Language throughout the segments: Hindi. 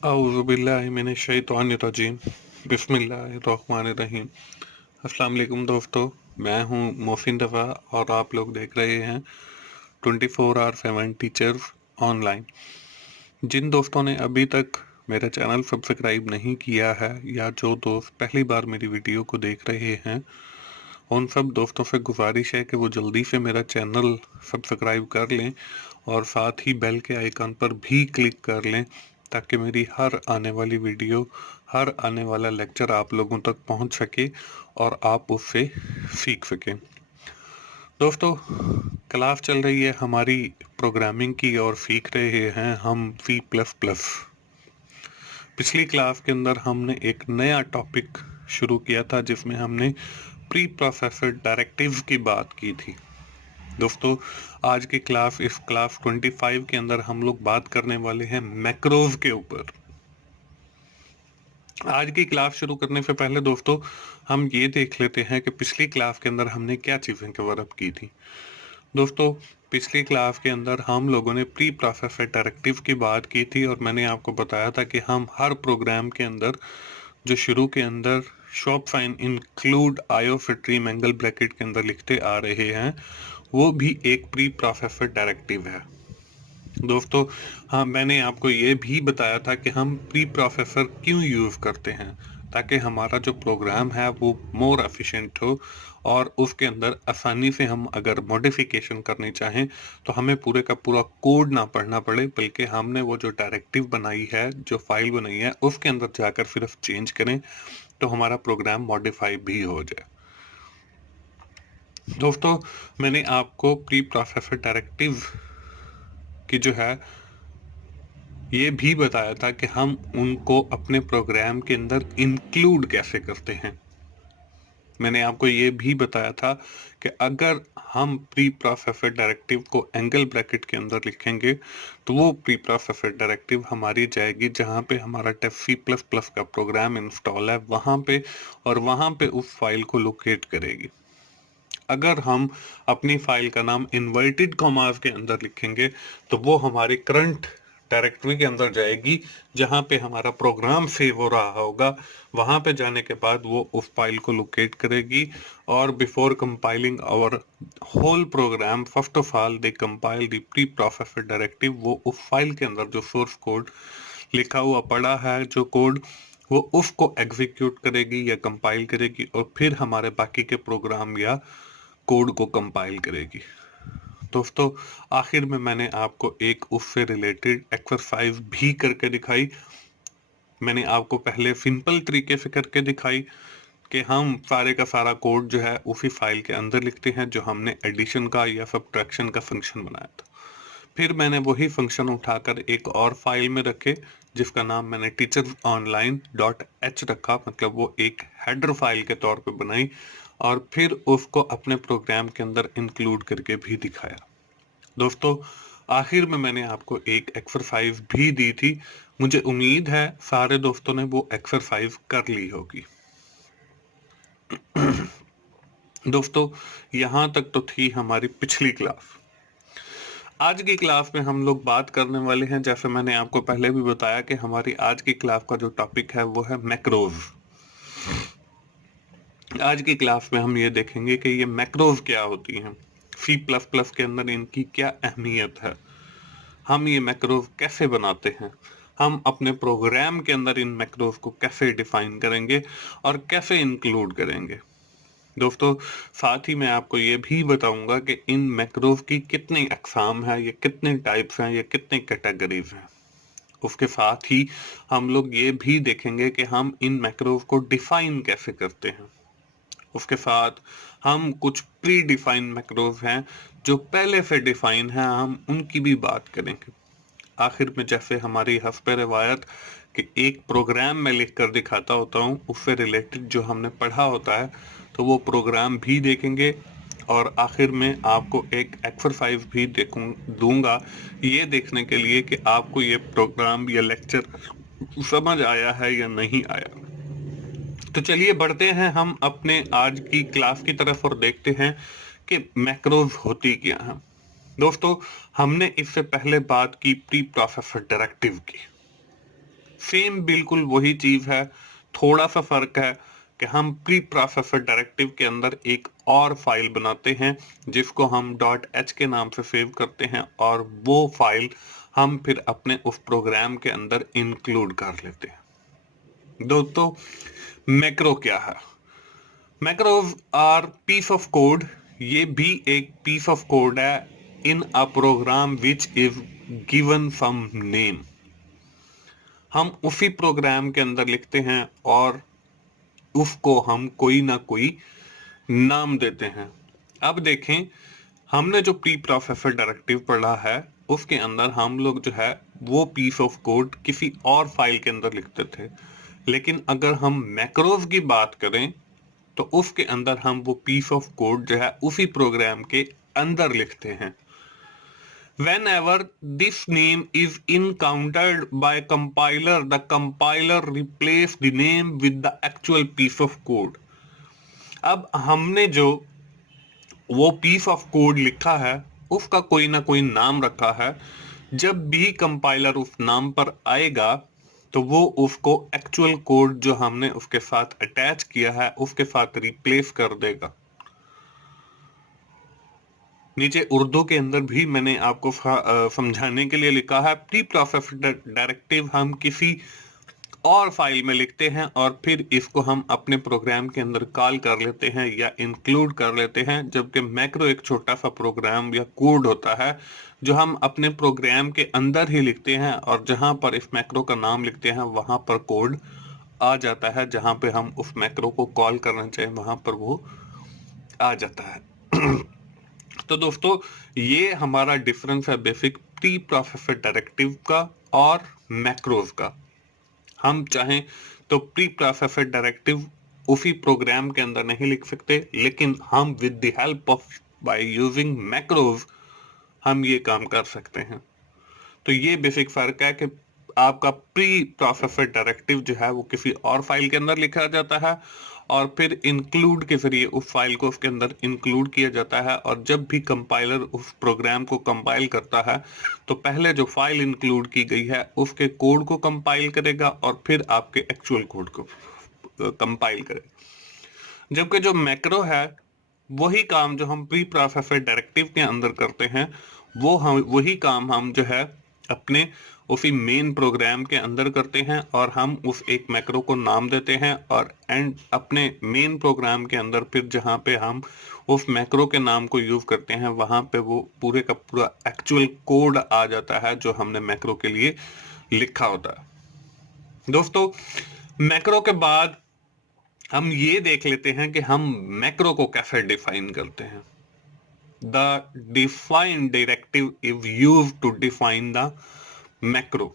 औज़ुबिल्लाहिमिनश्शैतानिर्रजीम बिस्मिल्लाहिर्रहमानिर्रहीम। अस्सलाम वालेकुम दोस्तों, मैं हूं मोहसिन रफ़ा और आप लोग देख रहे हैं 24/7 टीचर्स ऑनलाइन। जिन दोस्तों ने अभी तक मेरा चैनल सब्सक्राइब नहीं किया है या जो दोस्त पहली बार मेरी वीडियो को देख रहे हैं, उन सब दोस्तों से गुजारिश है कि वो जल्दी से मेरा चैनल सब्सक्राइब कर लें और साथ ही बेल के आइकन पर भी क्लिक कर लें ताकि मेरी हर आने वाली वीडियो, हर आने वाला लेक्चर आप लोगों तक पहुंच सके और आप उससे सीख सकें। दोस्तों, क्लास चल रही है हमारी प्रोग्रामिंग की और सीख रहे हैं हम C++। पिछली क्लास के अंदर हमने एक नया टॉपिक शुरू किया था जिसमें हमने प्री प्रोसेसर डायरेक्टिव्स की बात की थी। दोस्तों, आज की क्लास इस क्लास 25 के अंदर हम लोग बात करने वाले हैं मैक्रोज के ऊपर। आज की क्लास शुरू करने से पहले दोस्तों हम ये देख लेते हैं कि पिछली क्लास के अंदर हमने क्या चीज़ें कवर अप की थी। दोस्तों, पिछली क्लास के अंदर हम लोगों ने प्री प्रोसेसर डायरेक्टिव की बात की थी और मैंने आपको बताया था कि हम हर प्रोग्राम के अंदर जो शुरू के अंदर शॉप फाइन इंक्लूड आयो स्ट्रीम एंगल ब्रैकेट के अंदर लिखते आ रहे हैं, वो भी एक प्री प्रोसेसर डायरेक्टिव है। दोस्तों, हाँ, मैंने आपको ये भी बताया था कि हम प्री प्रोसेसर क्यों यूज़ करते हैं, ताकि हमारा जो प्रोग्राम है वो मोर एफिशिएंट हो और उसके अंदर आसानी से हम अगर मॉडिफिकेशन करनी चाहें तो हमें पूरे का पूरा कोड ना पढ़ना पड़े, बल्कि हमने वो जो डायरेक्टिव बनाई है, जो फाइल बनाई है, उसके अंदर जाकर सिर्फ चेंज करें तो हमारा प्रोग्राम मॉडिफाई भी हो जाए। दोस्तों, मैंने आपको प्री प्रोसेसर डायरेक्टिव की जो है ये भी बताया था कि हम उनको अपने प्रोग्राम के अंदर इंक्लूड कैसे करते हैं। मैंने आपको ये भी बताया था कि अगर हम प्री प्रोसेसर डायरेक्टिव को एंगल ब्रैकेट के अंदर लिखेंगे तो वो प्री प्रोसेसर डायरेक्टिव हमारी जाएगी जहाँ पे हमारा C++ का प्रोग्राम इंस्टॉल है वहाँ पे, और वहाँ पे उस फाइल को लोकेट करेगी। अगर हम अपनी फाइल का नाम इन्वर्टेड कॉमास के अंदर लिखेंगे तो वो हमारे करंट डायरेक्टरी के अंदर जाएगी जहां पे हमारा प्रोग्राम सेव हो रहा होगा। वहां पे जाने के बाद वो उस फाइल को लोकेट करेगी और before compiling our whole program, first of all they compile the preprocessor directive. वो उस फाइल के अंदर जो सोर्स कोड लिखा हुआ पड़ा है, जो कोड, वो उसको एग्जीक्यूट करेगी या कंपाइल करेगी और फिर हमारे बाकी के प्रोग्राम या कोड को कंपाइल करेगी। दोस्तों, आखिर में मैंने आपको एक उससे रिलेटेड एक्सरसाइज भी करके दिखाई। मैंने आपको पहले सिंपल तरीके से करके दिखाई कि हम सारे का सारा कोड जो है उसी फाइल के अंदर लिखते हैं जो हमने एडिशन का या सब्ट्रैक्शन का फंक्शन बनाया था। फिर मैंने वही फंक्शन उठाकर एक और फाइल में रखे जिसका नाम मैंने teachersonline.h रखा, मतलब वो एक हेडर फाइल के तौर पे बनाई और फिर उसको अपने प्रोग्राम के अंदर इंक्लूड करके भी दिखाया। दोस्तों, आखिर में मैंने आपको एक एक्सरसाइज भी दी थी। मुझे उम्मीद है सारे दोस्तों ने वो एक्सरसाइज कर ली होगी। दोस्तों, यहाँ तक तो थी हमारी पिछली क्लास। आज की क्लास में हम लोग बात करने वाले हैं, जैसे मैंने आपको पहले भी बताया कि हमारी आज की क्लास का जो टॉपिक है वो है मैक्रोज। आज की क्लास में हम ये देखेंगे कि ये मैक्रोज क्या होती हैं, C++ के अंदर इनकी क्या अहमियत है, हम ये मैक्रोज कैसे बनाते हैं, हम अपने प्रोग्राम के अंदर इन मैक्रोज को कैसे डिफाइन करेंगे और कैसे इंक्लूड करेंगे। दोस्तों, साथ ही मैं आपको ये भी बताऊंगा कि इन मैक्रोज की कितनी अकसाम है, ये कितने टाइप्स हैं, ये कितने कैटेगरीज हैं। उसके साथ ही हम लोग ये भी देखेंगे कि हम इन मैक्रोज को डिफाइन कैसे करते हैं। उसके साथ हम कुछ प्री डिफाइन मैक्रोज हैं जो पहले से डिफाइन हैं, हम उनकी भी बात करेंगे। आखिर में जैसे हमारी हस्ब रिवायत कि एक प्रोग्राम में लिख कर दिखाता होता हूँ, उससे रिलेटेड जो हमने पढ़ा होता है तो वो प्रोग्राम भी देखेंगे और आखिर में आपको एक एक्सरसाइज भी दूंगा ये देखने के लिए कि आपको ये प्रोग्राम या लेक्चर समझ आया है या नहीं आया। तो चलिए बढ़ते हैं हम अपने आज की क्लास की तरफ और देखते हैं कि मैक्रोज होती क्या है। दोस्तों, हमने इससे पहले बात की प्री प्रोसेसर डायरेक्टिव की। सेम बिल्कुल वही चीज है, थोड़ा सा फर्क है कि हम प्री प्रोसेसर डायरेक्टिव के अंदर एक और फाइल बनाते हैं जिसको हम .h के नाम से सेव करते हैं, और वो फाइल हम फिर अपने उस प्रोग्राम के अंदर इंक्लूड कर लेते हैं। दोस्तों, मैक्रो क्या है? Macros are piece of code. ये भी एक पीस ऑफ कोड है in a program which is given some name. हम उसी प्रोग्राम के अंदर लिखते हैं और उसको हम कोई ना कोई नाम देते हैं। अब देखें, हमने जो प्री प्रोसेसर डायरेक्टिव पढ़ा है उसके अंदर हम लोग जो है वो पीस ऑफ कोड किसी और फाइल के अंदर लिखते थे, लेकिन अगर हम मैक्रोज की बात करें तो उसके अंदर हम वो पीस ऑफ कोड जो है उसी प्रोग्राम के अंदर लिखते हैं। Whenever this name is encountered by compiler, the compiler replace the name with the actual piece of code. अब हमने जो वो पीस ऑफ कोड लिखा है उसका कोई ना कोई नाम रखा है। जब भी कंपाइलर उस नाम पर आएगा तो वो उसको एक्चुअल कोड जो हमने उसके साथ अटैच किया है उसके साथ रिप्लेस कर देगा। नीचे उर्दू के अंदर भी मैंने आपको समझाने के लिए लिखा है, प्री प्रोसेस डायरेक्टिव हम किसी और फाइल में लिखते हैं और फिर इसको हम अपने प्रोग्राम के अंदर कॉल कर लेते हैं या इंक्लूड कर लेते हैं, जबकि मैक्रो एक छोटा सा प्रोग्राम या कोड होता है जो हम अपने प्रोग्राम के अंदर ही लिखते हैं, और जहां पर इस मैक्रो का नाम लिखते हैं वहां पर कोड आ जाता है, जहां पे हम उस मैक्रो को कॉल करना चाहें वहां पर वो आ जाता है। तो दोस्तों, ये हमारा डिफरेंस है बेसिक प्री प्रोसेसर डायरेक्टिव का और मैक्रोज का। हम चाहें तो प्री प्रोसेसर डायरेक्टिव उसी प्रोग्राम के अंदर नहीं लिख सकते, लेकिन हम with the help of by using macros हम ये काम कर सकते हैं। तो ये बेसिक फर्क है कि आपका प्री प्रोसेसर डायरेक्टिव जो है वो किसी और फाइल के अंदर लिखा जाता है और फिर इंक्लूड के जरिए उस फाइल को उसके अंदर इंक्लूड किया जाता है, और जब भी कंपाइलर उस प्रोग्राम को कंपाइल करता है तो पहले जो फाइल इंक्लूड की गई है उसके कोड को कंपाइल करेगा और फिर आपके एक्चुअल कोड को कंपाइल करेगा। जबकि जो मैक्रो है वही काम जो हम प्री प्रोसेसर डायरेक्टिव के अंदर करते हैं वो हम वही काम हम जो है अपने उसी मेन प्रोग्राम के अंदर करते हैं, और हम उस एक मैक्रो को नाम देते हैं और एंड अपने मेन प्रोग्राम के अंदर फिर जहां पे हम उस मैक्रो के नाम को यूज करते हैं वहां पे वो पूरे का पूरा एक्चुअल कोड आ जाता है जो हमने मैक्रो के लिए लिखा होता है। दोस्तों, मैक्रो के बाद हम ये देख लेते हैं कि हम मैक्रो को कैसे डिफाइन करते हैं। The define directive is used to define the macro.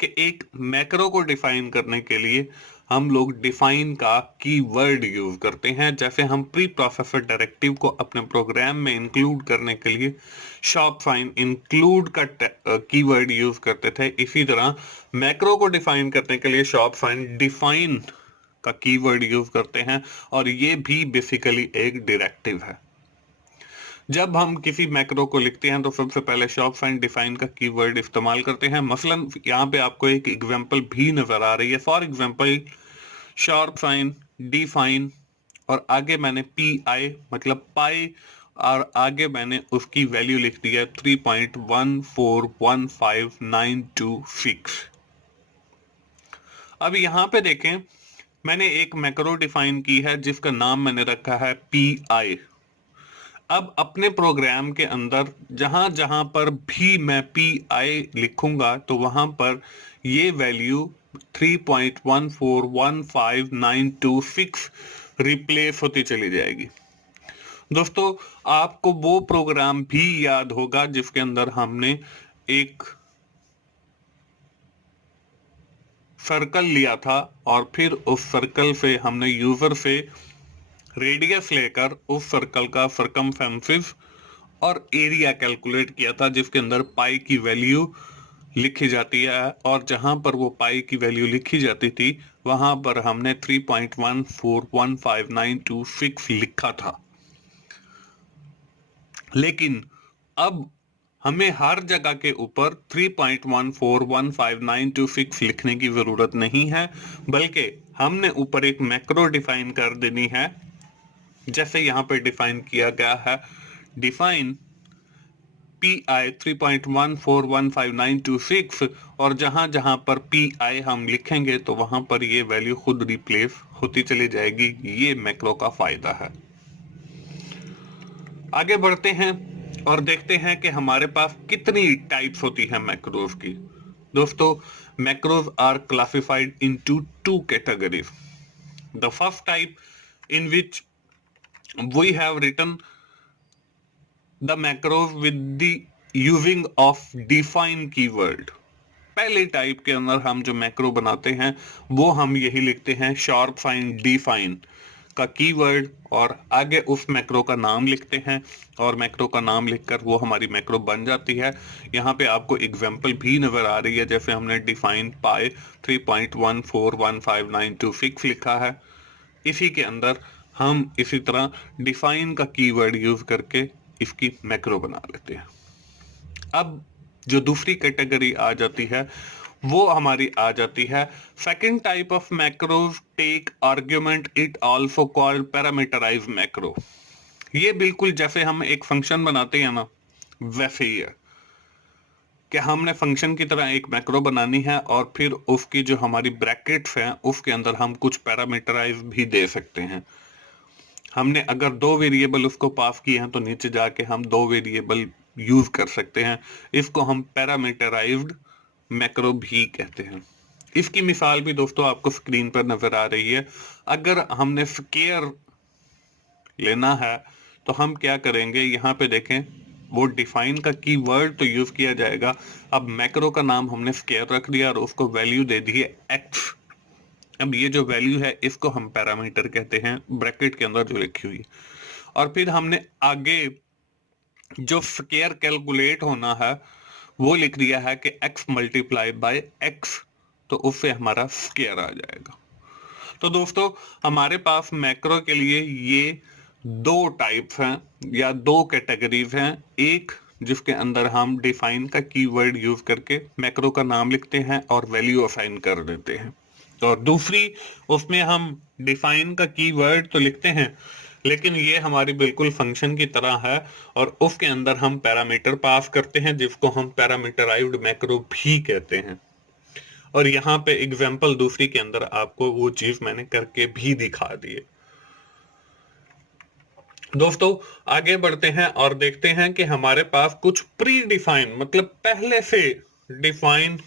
कि एक मैक्रो को डिफाइन करने के लिए हम लोग डिफाइन का कीवर्ड यूज करते हैं। जैसे हम प्री प्रोसेसर डायरेक्टिव को अपने प्रोग्राम में इंक्लूड करने के लिए शॉप फाइन इंक्लूड का कीवर्ड यूज करते थे, इसी तरह मैक्रो को डिफाइन करने के लिए शॉप फाइन डिफाइन का कीवर्ड यूज करते हैं, और ये भी बेसिकली एक डायरेक्टिव है। जब हम किसी मैक्रो को लिखते हैं तो सबसे पहले शॉप फाइंड डिफाइन का कीवर्ड इस्तेमाल करते हैं। मसलन यहाँ पे आपको एक एग्जांपल भी नजर आ रही है। For example, shop find define और आगे मैंने पी आई मतलब पाई और आगे मैंने उसकी वैल्यू लिख दी है 3.1415926। अब यहाँ पे देखें, मैंने एक मैक्रो डिफाइन की है जिसका नाम मैंने रखा है पी आई। अब अपने प्रोग्राम के अंदर जहां जहां पर भी मैं पी आई लिखूंगा तो वहां पर ये वैल्यू 3.1415926 रिप्लेस होती चली जाएगी। दोस्तों, आपको वो प्रोग्राम भी याद होगा जिसके अंदर हमने एक सर्कल लिया था और फिर उस सर्कल से हमने यूजर से रेडियस लेकर उस सर्कल का सरकमफेरेंस और एरिया कैलकुलेट किया था, जिसके अंदर पाई की वैल्यू लिखी जाती है, और जहां पर वो पाई की वैल्यू लिखी जाती थी वहां पर हमने 3.1415926 लिखा था। लेकिन अब हमें हर जगह के ऊपर 3.141592 लिखने की जरूरत नहीं है, बल्कि हमने ऊपर एक मैक्रो डिफाइन कर देनी है। जैसे यहाँ पे डिफाइन किया गया है, डिफाइन पी आई 3.141592 और जहां जहां पर पी आई हम लिखेंगे तो वहां पर ये वैल्यू खुद रिप्लेस होती चली जाएगी। ये मैक्रो का फायदा है। आगे बढ़ते हैं और देखते हैं कि हमारे पास कितनी टाइप्स होती है मैक्रोज की। दोस्तों, macros are classified into two categories. The first type in which we have written the macros with the using of define keyword. पहले टाइप के अंदर हम जो मैक्रो बनाते हैं वो हम यही लिखते हैं शार्प फाइन डिफाइन का कीवर्ड, और आगे उस मैक्रो का नाम लिखते हैं और मैक्रो का नाम लिखकर वो हमारी मैक्रो बन जाती है। यहाँ पे आपको एग्जांपल भी नजर आ रही है, जैसे हमने डिफाइन पाई 3.141592 लिखा है। इसी के अंदर हम इसी तरह डिफाइन का कीवर्ड यूज करके इसकी मैक्रो बना लेते हैं। अब जो दूसरी कैटेगरी आ जाती है वो हमारी आ जाती है second type of macros take argument it also called parameterize macro. ये बिल्कुल जैसे हम एक फंक्शन बनाते हैं ना, वैसे ही है कि हमने फंक्शन की तरह एक मैक्रो बनानी है और फिर उसकी जो हमारी ब्रैकेट्स हैं उसके अंदर हम कुछ पैरामीटराइज भी दे सकते हैं। हमने अगर दो वेरिएबल उसको पास किए हैं तो नीचे जाके हम दो वेरिएबल यूज कर सकते हैं। इसको हम पैरामीटराइज्ड मैक्रो भी कहते हैं। इसकी मिसाल भी दोस्तों आपको स्क्रीन पर नजर आ रही है। अगर हमने स्केयर लेना है तो हम क्या करेंगे, यहाँ पे देखें, वो डिफाइन का कीवर्ड तो यूज किया जाएगा। अब मैक्रो का नाम हमने स्केयर रख दिया और उसको वैल्यू दे दी है एक्स। अब ये जो वैल्यू है इसको हम पैरामीटर कहते हैं, ब्रैकेट के अंदर जो लिखी हुई है। और फिर हमने आगे जो स्केयर कैलकुलेट होना है वो लिख दिया है कि x मल्टीप्लाई बाय x, तो उससे हमारा स्केयर आ जाएगा। तो दोस्तों, हमारे पास मैक्रो के लिए ये दो टाइप्स हैं या दो कैटेगरीज हैं। एक जिसके अंदर हम डिफाइन का कीवर्ड यूज करके मैक्रो का नाम लिखते हैं और वैल्यू असाइन कर देते हैं, और दूसरी उसमें हम डिफाइन का कीवर्ड तो लिखते हैं लेकिन ये हमारी बिल्कुल फंक्शन की तरह है और उसके अंदर हम पैरामीटर पास करते हैं जिसको हम पैरामीटराइज्ड मैक्रो भी कहते हैं। और यहाँ पे एग्जांपल दूसरी के अंदर आपको वो चीज मैंने करके भी दिखा दी है। दोस्तों, आगे बढ़ते हैं और देखते हैं कि हमारे पास कुछ प्री डिफाइन, मतलब पहले से डिफाइन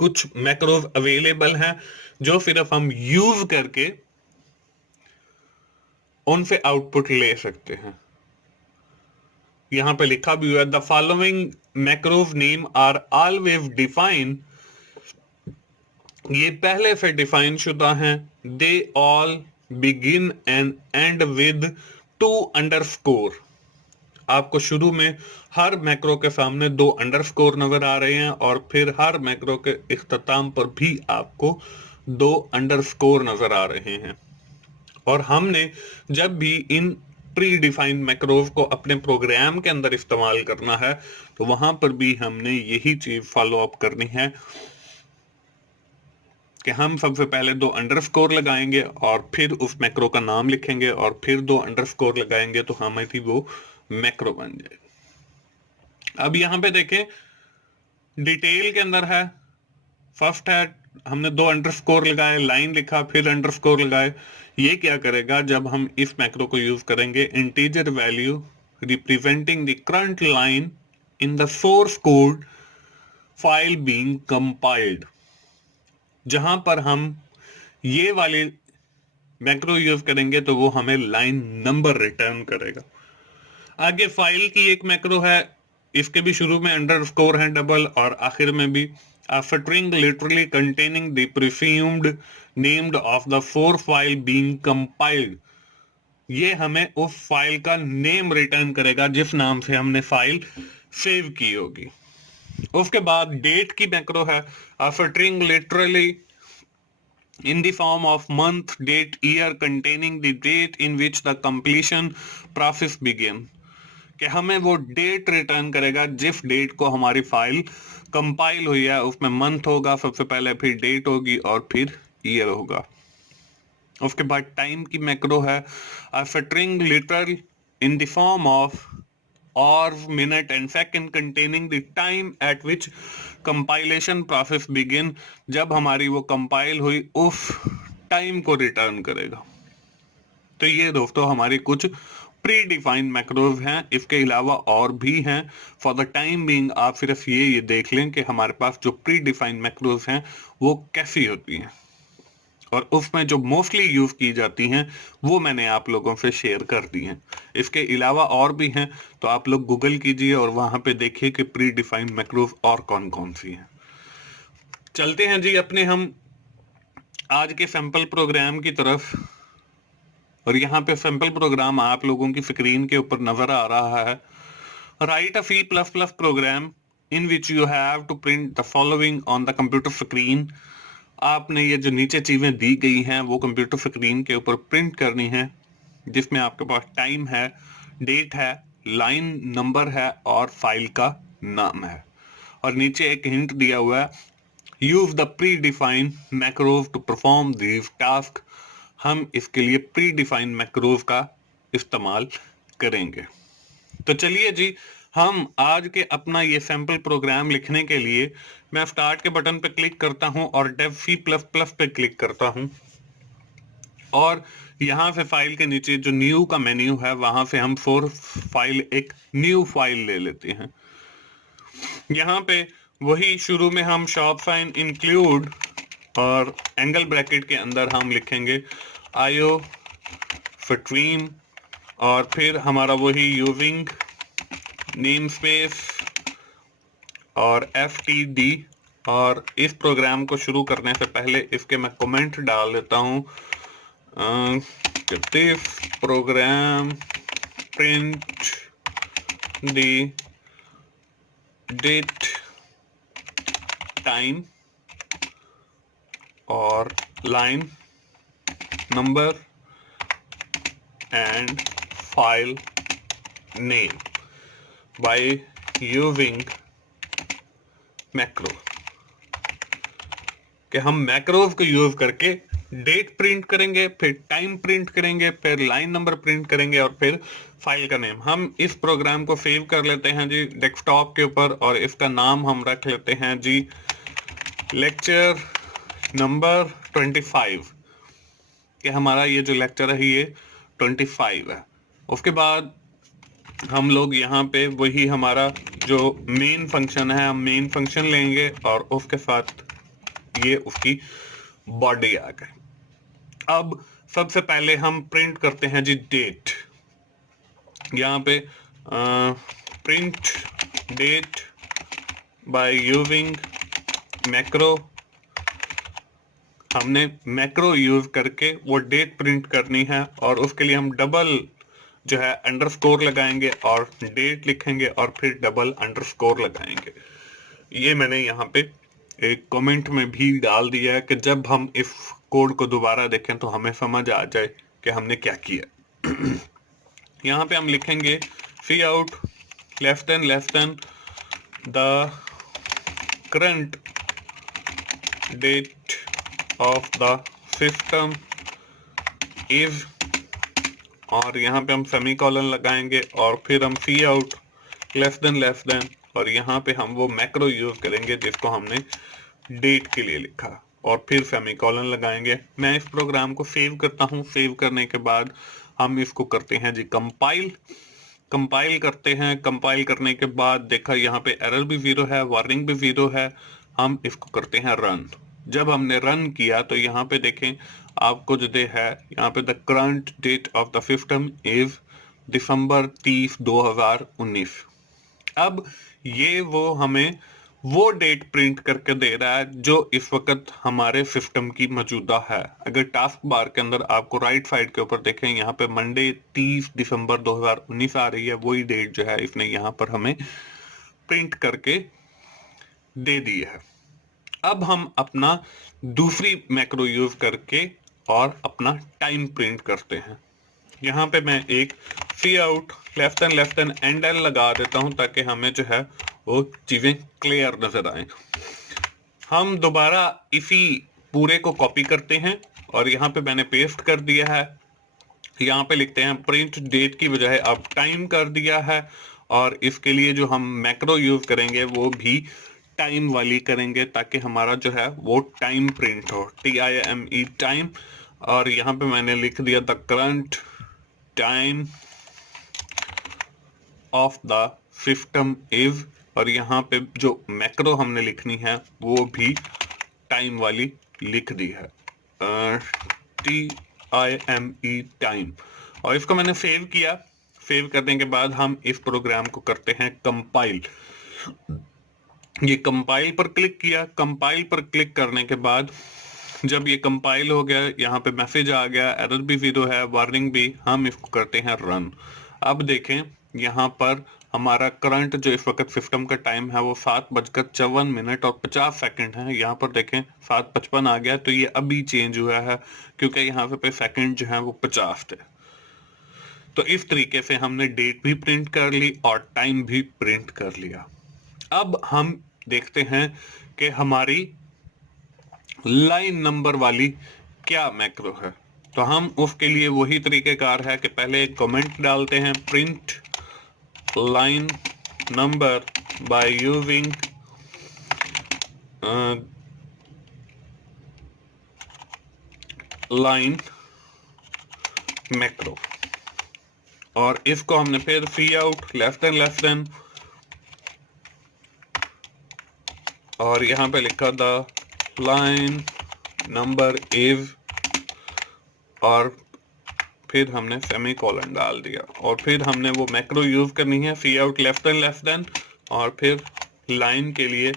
कुछ मैक्रोज अवेलेबल हैं जो सिर्फ हम यूज करके उनसे आउटपुट ले सकते हैं। यहां पे लिखा भी हुआ है, the following macros name are always define. ये पहले से डिफाइन शुदा हैं। They all begin and end with 2 underscore. आपको शुरू में हर मैक्रो के सामने 2 अंडरस्कोर नजर आ रहे हैं और फिर हर मैक्रो के इख्तिताम पर भी आपको 2 अंडरस्कोर नजर आ रहे हैं। और हमने जब भी इन प्री डिफाइंड मैक्रोज को अपने प्रोग्राम के अंदर इस्तेमाल करना है तो वहां पर भी हमने यही चीज फॉलो अप करनी है कि हम सबसे पहले 2 अंडरस्कोर लगाएंगे और फिर उस मैक्रो का नाम लिखेंगे और फिर 2 अंडरस्कोर लगाएंगे तो हमारी वो मैक्रो बन जाएगी। अब यहाँ पे देखें, डिटेल के अंदर है, फर्स्ट है, हमने 2 अंडरस्कोर लगाए, लाइन लिखा, फिर अंडरस्कोर लगाए। ये क्या करेगा, जब हम इस मैक्रो को यूज करेंगे, integer value representing the current line in the source code file being compiled. जहां पर हम ये वाले मैक्रो यूज करेंगे तो वो हमें लाइन नंबर रिटर्न करेगा। आगे फाइल की एक मैक्रो है, इसके भी शुरू में अंडरस्कोर है डबल और आखिर में भी। A string literally containing the presumed named of the source file being compiled। ये हमें उस फाइल का नेम रिटर्न करेगा जिस नाम से हमने फाइल सेव की होगी। उसके बाद डेट की मैक्रो है, A string literally in the form of month, date, year containing the date in which the completion process began। कि हमें वो डेट रिटर्न करेगा जिस डेट को हमारी फाइल कंपाइल हुई है। उसमें मंथ होगा सबसे पहले, फिर डेट होगी और फिर ईयर होगा। उसके बाद टाइम की मैक्रो है, factoring literal in the form of hours, minute and second containing the time at which compilation process begin। जब हमारी वो कंपाइल हुई उस टाइम को रिटर्न करेगा। तो ये दोस्तों हमारी कुछ प्री डिफाइंड मैक्रोज हैं। इसके अलावा और भी हैं। फॉर द टाइम बीइंग आप सिर्फ ये देख लें कि हमारे पास जो प्री डिफाइंड मैक्रोज हैं वो कैसी होती हैं, और उसमें जो मोस्टली यूज की जाती हैं वो मैंने आप लोगों से शेयर कर दी हैं। इसके अलावा और भी हैं, तो आप लोग गूगल कीजिए और वहां पे देखिए कि प्री डिफाइंड मैक्रोज और कौन कौन सी हैं। चलते हैं जी अपने हम आज के सैंपल प्रोग्राम की तरफ। और यहाँ पे सैंपल प्रोग्राम आप लोगों की स्क्रीन के ऊपर नजर आ रहा है। Write a C++ program in which you have to print the following on the computer screen. आपने ये जो नीचे चीजें दी गई हैं वो कंप्यूटर स्क्रीन के ऊपर प्रिंट करनी है, जिसमें आपके पास टाइम है, डेट है, लाइन नंबर है और फाइल का नाम है। और नीचे एक हिंट दिया हुआ है, use the predefined macros to perform this task. हम इसके लिए प्री डिफाइंड मैक्रोज का इस्तेमाल करेंगे। तो चलिए जी, हम आज के अपना ये सैंपल प्रोग्राम लिखने के लिए मैं स्टार्ट के बटन पे क्लिक करता हूं और डेव C++ पे क्लिक करता हूं, और यहां से फाइल के नीचे जो न्यू का मेन्यू है वहां से हम एक न्यू फाइल ले लेते हैं। यहाँ पे वही शुरू में हम शॉप साइन इंक्लूड और एंगल ब्रैकेट के अंदर हम लिखेंगे आयो फैक्टरिंग, और फिर हमारा वही यूजिंग नेम स्पेस और FTD। और इस प्रोग्राम को शुरू करने से पहले इसके मैं कमेंट डाल देता हूँ, this program print the date time और line number and file name by using macro. कि हम मैक्रोज को यूज करके डेट प्रिंट करेंगे, फिर टाइम प्रिंट करेंगे, फिर लाइन नंबर प्रिंट करेंगे और फिर फाइल का नेम। हम इस प्रोग्राम को सेव कर लेते हैं जी डेस्कटॉप के ऊपर, और इसका नाम हम रख लेते हैं जी लेक्चर नंबर 25। कि हमारा ये जो लेक्चर है ये 25 है। उसके बाद हम लोग यहाँ पे वही हमारा जो मेन फंक्शन है हम मेन फंक्शन लेंगे और उसके साथ ये उसकी बॉडी आ गई। अब सबसे पहले हम प्रिंट करते हैं जी डेट। यहाँ पे print date by using macro. हमने मैक्रो यूज करके वो डेट प्रिंट करनी है, और उसके लिए हम डबल जो है अंडरस्कोर लगाएंगे और डेट लिखेंगे और फिर डबल अंडरस्कोर लगाएंगे। ये मैंने यहाँ पे एक कमेंट में भी डाल दिया है कि जब हम इस कोड को दोबारा देखें तो हमें समझ आ जाए कि हमने क्या किया। यहाँ पे हम लिखेंगे C out less than the current date of the system is, और यहाँ पे हम सेमीकोलन लगाएंगे और फिर हम सी आउट लेस देन, और यहाँ पे हम वो मैक्रो यूज करेंगे जिसको हमने डेट के लिए लिखा, और फिर सेमीकोलन लगाएंगे। मैं इस प्रोग्राम को सेव करता हूँ। सेव करने के बाद हम इसको करते हैं जी कंपाइल करते हैं। कंपाइल करने के बाद देखा यहाँ पे एरर भी 0 है, वार्निंग भी 0 है। हम इसको करते हैं रन। जब हमने रन किया तो यहाँ पे देखें आपको जो दे है यहाँ पे the current date of the system is December 30, 2019। अब ये वो हमें वो डेट प्रिंट करके दे रहा है जो इस वक्त हमारे सिस्टम की मौजूदा है। अगर टास्क बार के अंदर आपको राइट साइड के ऊपर देखें यहाँ पे मंडे 30 दिसंबर 2019 आ रही है, वही डेट जो है इसने यहाँ पर हमें प्रिंट करके दे दी है। अब हम अपना दूसरी मैक्रो यूज करके और अपना टाइम प्रिंट करते हैं। यहाँ पे मैं एक C out left an end L लगा देता हूँ ताकि हमें जो है वो चीजें क्लियर नजर आए। हम दोबारा इसी पूरे को कॉपी करते हैं और यहाँ पे मैंने पेस्ट कर दिया है। यहाँ पे लिखते हैं प्रिंट डेट की बजाय अब टाइम कर दिया है, और इसके लिए जो हम मैक्रो यूज करेंगे वो भी टाइम वाली करेंगे ताकि हमारा जो है वो टाइम प्रिंट हो, TIME टाइम। और यहाँ पे मैंने लिख दिया the current time of the system is, और यहाँ पे जो मैक्रो हमने लिखनी है वो भी टाइम वाली लिख दी है, TIME टाइम। और इसको मैंने सेव किया। सेव करने के बाद हम इस प्रोग्राम को करते हैं कंपाइल। ये कंपाइल पर क्लिक किया। कंपाइल पर क्लिक करने के बाद जब ये कंपाइल हो गया, यहाँ पे मैसेज आ गया, एरर भी 0 है, वार्निंग भी। हम इसको करते हैं रन। अब देखें यहाँ पर हमारा करंट जो इस वक्त सिस्टम का टाइम है वो 7:54 और 50 सेकंड है। यहाँ पर देखें 7:55 आ गया, तो ये अभी चेंज हुआ है क्योंकि यहाँ पे सेकंड जो है वो 50 थे। तो इस तरीके से हमने डेट भी प्रिंट कर ली और टाइम भी प्रिंट कर लिया। अब हम देखते हैं कि हमारी लाइन नंबर वाली क्या मैक्रो है। तो हम उसके लिए वही तरीकेकार है कि पहले एक कमेंट डालते हैं, print line number by using line macro. और इसको हमने फिर सी आउट लेफ्ट देन और यहाँ पे लिखा द लाइन नंबर इज, और फिर हमने सेमीकोलन डाल दिया। और फिर हमने वो मैक्रो यूज करनी है, सी आउट लेफ्ट देन और फिर लाइन के लिए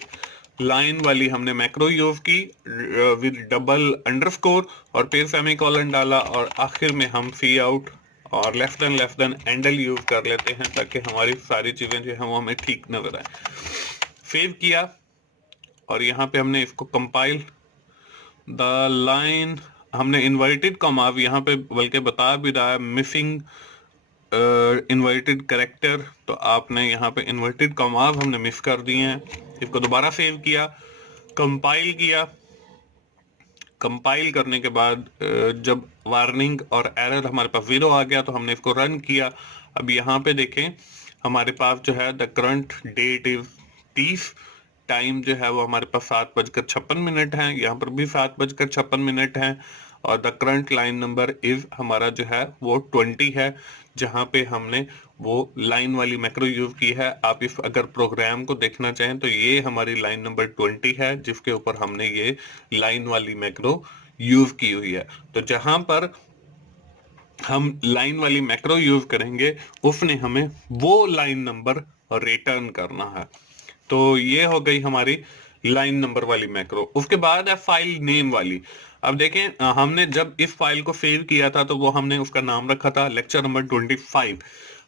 लाइन वाली हमने मैक्रो यूज की विद डबल अंडरस्कोर और फिर सेमीकोलन डाला, और आखिर में हम सी आउट और लेफ्ट देन एंडल यूज कर लेते हैं ताकि हमारी सारी चीजें जो है वो हमें ठीक नजर आए। सेव किया और यहाँ पे हमने इसको कंपाइल द लाइन, हमने इन्वर्टेड कॉमा यहाँ पे बल्कि बता भी रहा है मिसिंग इन्वर्टेड कैरेक्टर, तो आपने यहाँ पे इन्वर्टेड कॉमा हमने मिस कर दिए हैं। इसको दोबारा सेव किया, कंपाइल किया। कंपाइल करने के बाद जब वार्निंग और एरर हमारे पास 0 आ गया तो हमने इसको रन किया। अब यहाँ पे देखें हमारे पास जो है the current date is 30, time जो है वो हमारे पास 7:56 है, यहाँ पर भी 7:56 है, और the current line number is हमारा जो है वो 20 है, जहाँ पे हमने वो लाइन वाली मैक्रो यूज की है। आप इस अगर प्रोग्राम को देखना चाहें तो ये हमारी लाइन नंबर 20 है जिसके ऊपर हमने ये लाइन वाली मैक्रो यूज की हुई है। तो जहां पर हम लाइन वाली मैक्रो यूज करेंगे उसने हमें वो लाइन नंबर रिटर्न करना है। तो ये हो गई हमारी लाइन नंबर वाली मैक्रो। उसके बाद है फाइल नेम वाली। अब देखें हमने जब इस फाइल को सेव किया था तो वो हमने उसका नाम रखा था लेक्चर नंबर 25।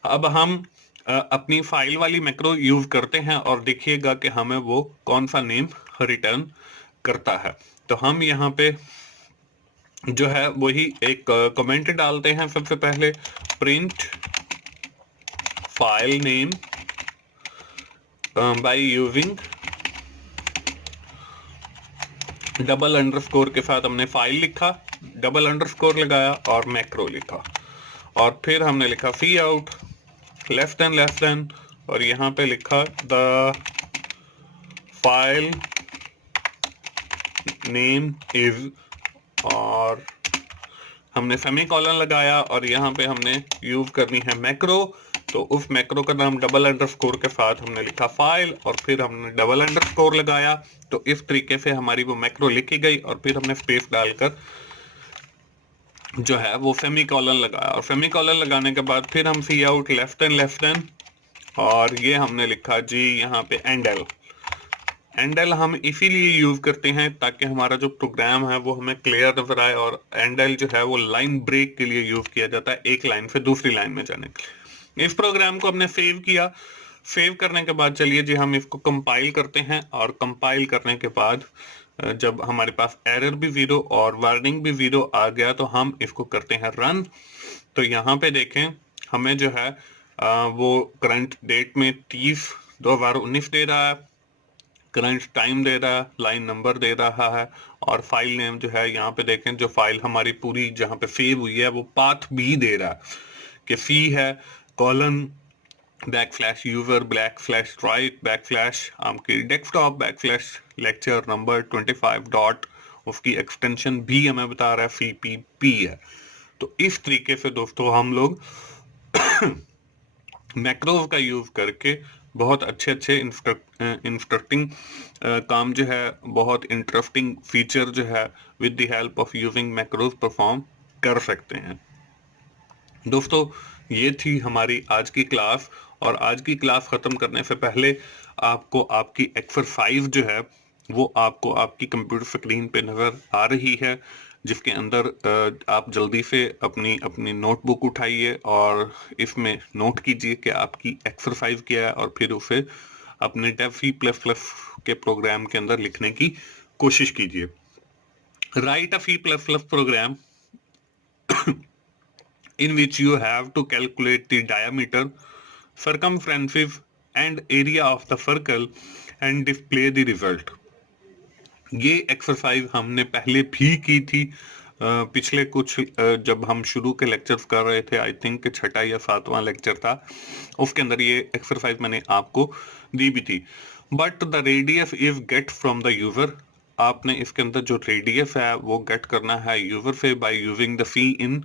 अब हम अपनी फाइल वाली मैक्रो यूज करते हैं और देखिएगा कि हमें वो कौन सा नेम रिटर्न करता है। तो हम यहाँ पे जो है वही एक कमेंट डालते हैं। सबसे पहले print file name by using double underscore के साथ हमने फाइल लिखा, डबल अंडरस्कोर लगाया और मैक्रो लिखा, और फिर हमने लिखा सी आउट लेफ्ट देन और यहाँ पे लिखा द फाइल नेम इज, और हमने सेमीकोलन लगाया और यहाँ पे हमने यूज करनी है मैक्रो। तो उस मैक्रो का नाम डबल अंडरस्कोर के साथ हमने लिखा फाइल और फिर हमने डबल अंडरस्कोर लगाया। तो इस तरीके से हमारी वो मैक्रो लिखी गई और फिर हमने स्पेस डालकर जो है वो सेमीकोलन लगाया, और सेमीकोलन लगाने के बाद फिर हम सी आउट लेफ्ट देन और ये हमने लिखा जी यहाँ पे एंडल। एंडल हम इसीलिए यूज करते हैं ताकि हमारा जो प्रोग्राम है वो हमें क्लियर नजर आए, और एंडल जो है वो लाइन ब्रेक के लिए यूज किया जाता है, एक लाइन से दूसरी लाइन में जाने के लिए। इस प्रोग्राम को हमने सेव किया। सेव करने के बाद चलिए जी हम इसको कंपाइल करते हैं, और कंपाइल करने के बाद जब हमारे पास एरर भी 0 और वार्निंग भी 0 आ गया तो हम इसको करते हैं रन। तो यहाँ पे देखें हमें जो है वो करंट डेट में 30/2019 दे रहा है, करंट टाइम दे रहा है, लाइन नंबर दे रहा है, और फाइल नेम जो है यहाँ पे देखें जो फाइल हमारी पूरी जहाँ पे सेव हुई है वो पाथ भी दे रहा है कि सी है कॉलन /user /right आपकी डेस्कटॉप /lecture नंबर 25 डॉट उसकी एक्सटेंशन भी हमें बता रहा है CPP है। तो इस तरीके से दोस्तों हम लोग मैक्रोज का यूज करके बहुत अच्छे इंस्ट्रक्टिंग काम जो है, बहुत इंटरेस्टिंग फीचर जो है with the help of using macros perform कर सकते हैं। दोस्तों ये थी हमारी आज की क्लास, और आज की क्लास खत्म करने से पहले आपको आपकी एक्सरसाइज जो है वो आपको आपकी कंप्यूटर स्क्रीन पे नजर आ रही है, जिसके अंदर आप जल्दी से अपनी अपनी नोटबुक उठाइए और इसमें नोट कीजिए कि आपकी एक्सरसाइज क्या है, और फिर उसे अपने डेव C++ के प्रोग्राम के अंदर लिखने की कोशिश कीजिए। Write a C++ program in which you have to calculate the diameter, circumferences and area of the circle and display the result। ये एक्सरसाइज हमने पहले भी की थी पिछले कुछ जब हम शुरू के लेक्चर्स कर रहे थे, आई थिंक 6वां या 7वां लेक्चर था, उसके अंदर ये एक्सरसाइज मैंने आपको दी भी थी। But the radius is get from the user, आपने इसके अंदर जो रेडियस है वो गेट करना है यूजर से by using the cin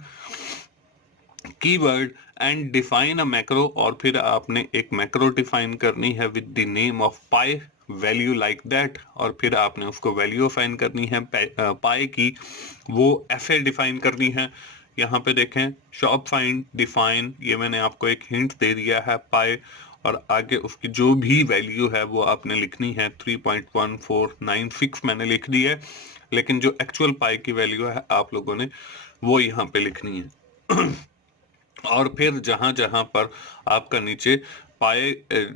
keyword and define a macro, और फिर आपने एक मैक्रो डिफाइन करनी है with the name of pi value like that, और फिर आपने उसको वैल्यू फाइन करनी है पाई की, वो ऐसे डिफाइन करनी है। यहाँ पे देखें शॉप फाइंड डिफाइन, ये मैंने आपको एक हिंट दे दिया है पाई, और आगे उसकी जो भी वैल्यू है वो आपने लिखनी है 3.1496 मैंने लिख दी है, लेकिन जो एक्चुअल पाई की वैल्यू है आप लोगों ने वो यहाँ पे लिखनी है। और फिर जहां जहां पर आपका नीचे पाए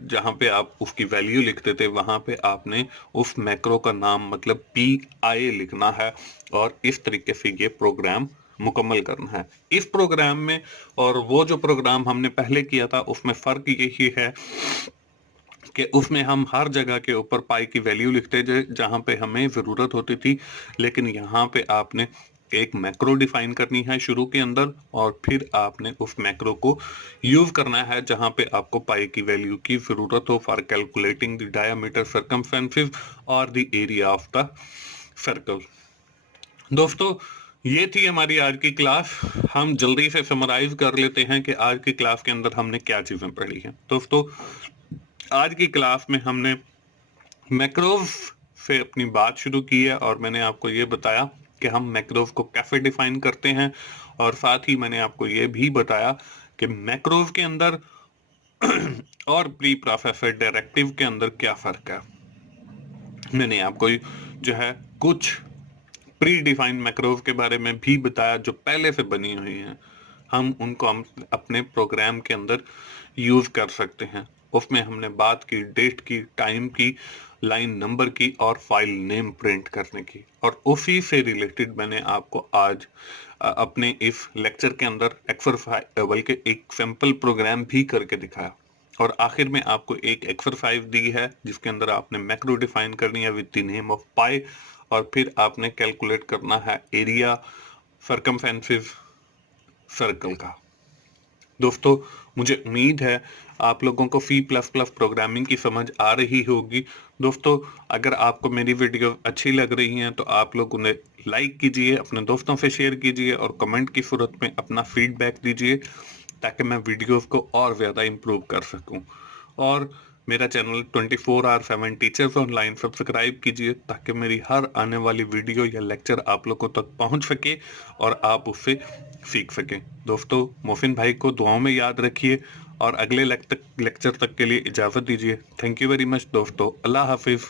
जहां पे आप उसकी वैल्यू लिखते थे वहां पे आपने उस मैक्रो का नाम मतलब PI लिखना है, और इस तरीके से ये प्रोग्राम मुकम्मल करना है। इस प्रोग्राम में और वो जो प्रोग्राम हमने पहले किया था उसमें फर्क यही है कि उसमें हम हर जगह के ऊपर पाई की वैल्यू लिखते थे जहां पे हमें जरूरत होती थी, लेकिन यहाँ पे आपने एक मैक्रो डिफाइन करनी है शुरू के अंदर, और फिर आपने उस मैक्रो को यूज करना है जहां पे आपको पाई की वैल्यू की जरूरत हो for calculating the diameter, circumferences और the area of the circle. दोस्तों ये थी हमारी आज की क्लास। हम जल्दी से समराइज कर लेते हैं कि आज की क्लास के अंदर हमने क्या चीजें पढ़ी हैं। दोस्तों आज की क्लास में हमने मैक्रोज से अपनी बात शुरू की है, और मैंने आपको ये बताया कि हम मैक्रोज को कैसे डिफाइन करते हैं, और साथ ही मैंने आपको ये भी बताया कि मैक्रोज के अंदर और प्री प्रोसेसर डायरेक्टिव के अंदर क्या फर्क है। मैंने आपको जो है कुछ प्री डिफाइंड मैक्रोज के बारे में भी बताया जो पहले से बनी हुई हैं, हम उनको हम अपने प्रोग्राम के अंदर यूज कर सकते हैं। उसमें हमने बात की डेट की, टाइम की, लाइन नंबर की और फाइल नेम प्रिंट करने की, और उसी से रिलेटेड मैंने आपको आज अपने इस लेक्चर के अंदर एक्सरसाइज बल्कि एक सैंपल प्रोग्राम भी करके दिखाया, और आखिर में आपको एक एक्सरसाइज दी है जिसके अंदर आपने मैक्रो डिफाइन करनी है विद द नेम ऑफ पाई, और फिर आपने कैलकुलेट करना है एरिया सर्कमफेरेंसेस सर्कल का। दोस्तों मुझे उम्मीद है आप लोगों को C++ प्रोग्रामिंग की समझ आ रही होगी। दोस्तों अगर आपको मेरी वीडियो अच्छी लग रही हैं तो आप लोग उन्हें लाइक कीजिए, अपने दोस्तों से शेयर कीजिए, और कमेंट की सूरत में अपना फीडबैक दीजिए ताकि मैं वीडियोस को और ज़्यादा इम्प्रूव कर सकूं। और मेरा चैनल 24/7 टीचर्स ऑनलाइन सब्सक्राइब कीजिए ताकि मेरी हर आने वाली वीडियो या लेक्चर आप लोगों तक पहुंच सके और आप उससे सीख सकें। दोस्तों मोहसिन भाई को दुआओं में याद रखिए, और अगले लेक्चर तक के लिए इजाज़त दीजिए। थैंक यू वेरी मच दोस्तों, अल्लाह हाफिज़।